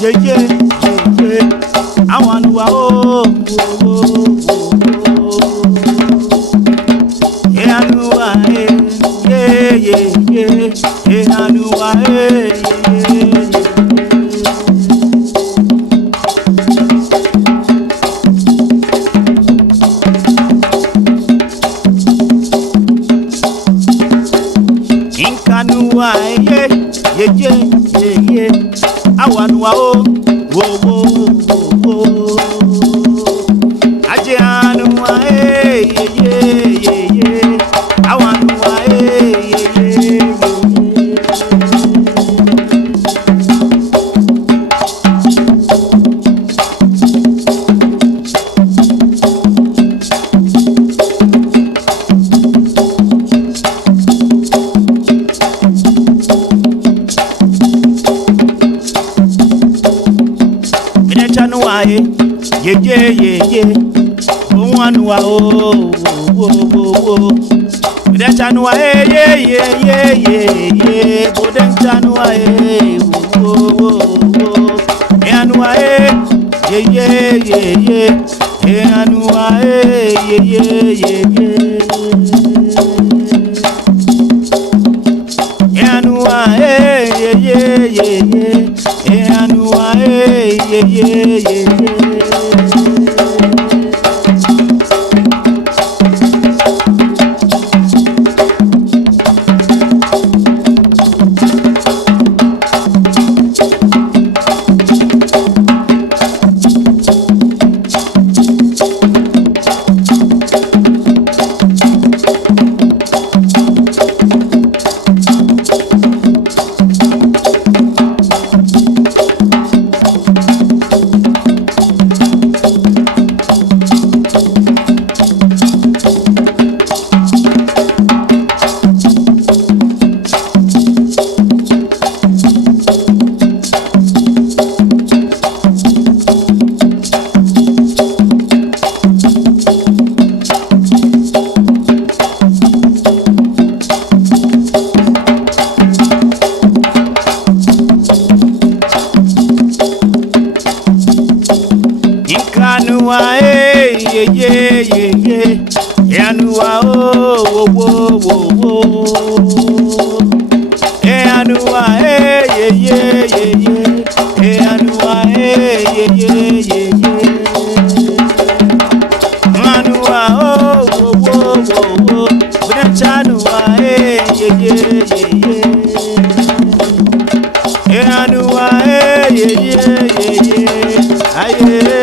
yeah, yeah, yeah. I want to yeah, I know yeah, yeah, yeah, yeah, I know yeah. Inkanua, yeah, yeah, yeah, yeah. I want whoa, whoa, whoa. Ajianua, yeah, yeah, yeah. I want yeah, yeah. Yeah, yeah, yeah, yeah. One wow, whoa. That chanua, yeah, yeah, yeah, yeah, yeah. Boden chanua, whoa. Anua, yeah, yeah, yeah, yeah. Anua, yeah, yeah, yeah, yeah. Anua, yeah, yeah, yeah, yeah. Anua, yeah, yeah, yeah. Anua, yeah, yeah, yeah. Anua, oh. Anua, yeah, yeah. Anua, yeah, yeah. Anua, oh. Anua, yeah. Anua, yeah, yeah.